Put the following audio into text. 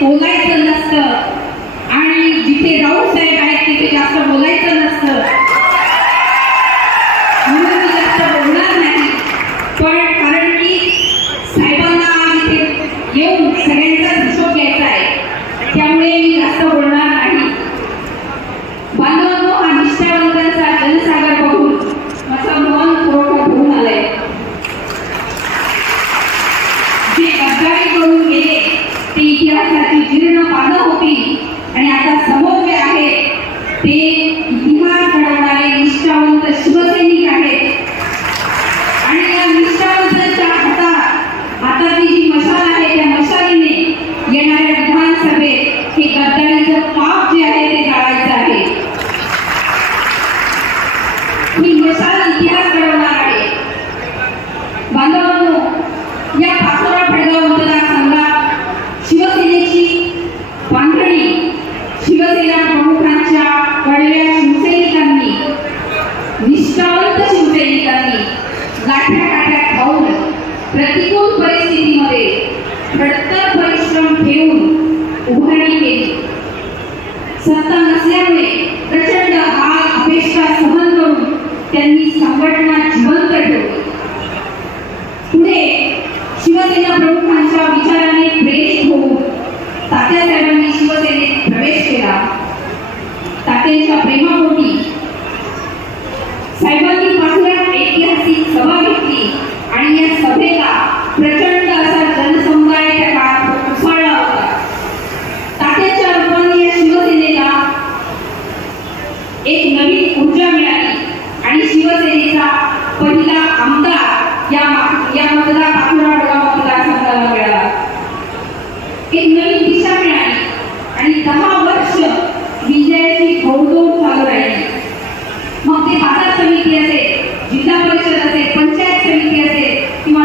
o इतिहासाची जीर्ण पानं होती. आणि आता समोर जे आहे ते इतिहास घडवणारे निष्ठावंत शिवसैनिक आहेत. आणि या निष्ठावंतांच्या हातात हातातली जी मशाल आहे त्या मशालीने येणाऱ्या विधानसभेत हे गद्दारीचं पाप जे आहे ते जाळायचं आहे. ही मशाल इतिहास घडवणार लाठ्या काठ्या खाऊन प्रतिकूल परिस्थितीमध्ये खडतर परिश्रम ठेवून उभारणी केली. सत्ता नसल्यामुळे प्रचंड हाल अपेक्षा सहन करून त्यांनी संघटना जिवंत ठेवली. प्रचंड असा जनसमुदाय त्या काळात उसळला होता तात्याच्या रूपाने या शिवसेनेला एक नवीन ऊर्जा मिळाली आणि शिवसेनेचा पहिला आमदार या या मतदार पाचोरा मतदारसंघाला मिळाला. एक नवीन दिशा मिळाली आणि दहा वर्ष विजयाची घोडदौड चालू राहिली. मग ते बाजार समिती असेल जिल्हा परिषद असेल पंचायत समिती असेल किंवा